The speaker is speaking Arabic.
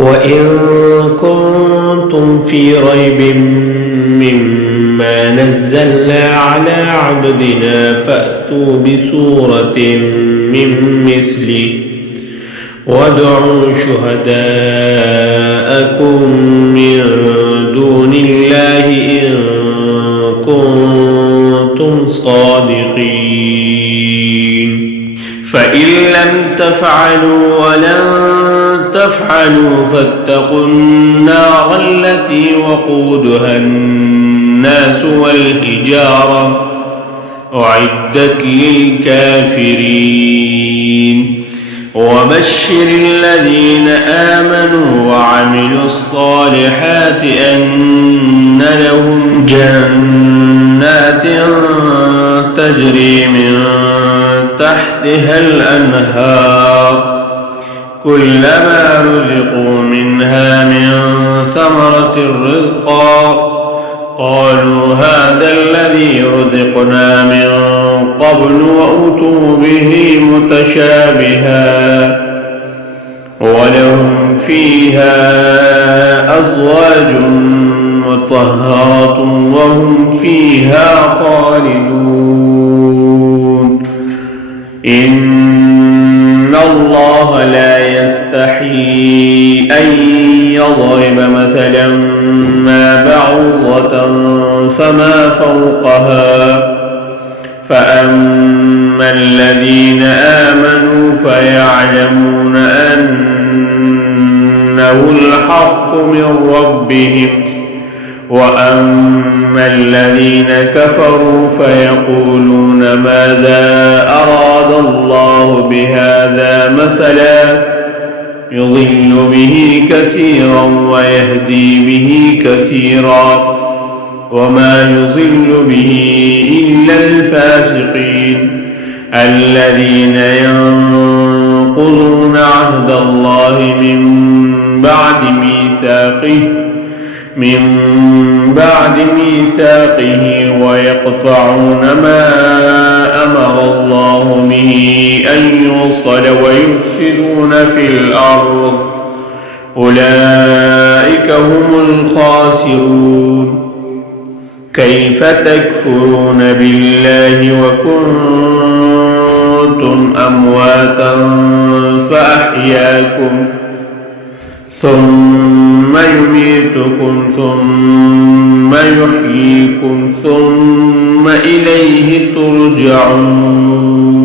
وإن كنتم في ريب مما نزلنا على عبدنا فأتوا بسورة من مثله وادعوا شهداءكم من دون الله إن كنتم صادقين فإن لم تفعلوا ولن تفعلوا فاتقوا النار التي وقودها الناس والحجارة أعدت للكافرين وبشر الذين آمنوا وعملوا الصالحات أن لهم جنات تجري من تحتها الأنهار كلما رزقوا منها من ثمرة رزقا قالوا هذا الذي رزقنا من قبل وأتوا به متشابها ولهم فيها أزواج مطهرة وهم فيها خالدون إن الله لا يستحيي أن يضرب مثلا ما بعوضة فما فوقها فأما الذين آمنوا فيعلمون أنه الحق من ربهم وأما الذين كفروا فيقولون ماذا أراد الله بهذا مثلا يضل به كثيرا ويهدي به كثيرا وما يضل به إلا الفاسقين الذين ينقضون عهد الله من بعد ميثاقه ويقطعون ما أمر الله به أن يوصل ويفسدون في الأرض أولئك هم الخاسرون كيف تكفرون بالله وكنتم أمواتا فأحياكم ثم يميتكم ثم يحييكم ثم إليه ترجعون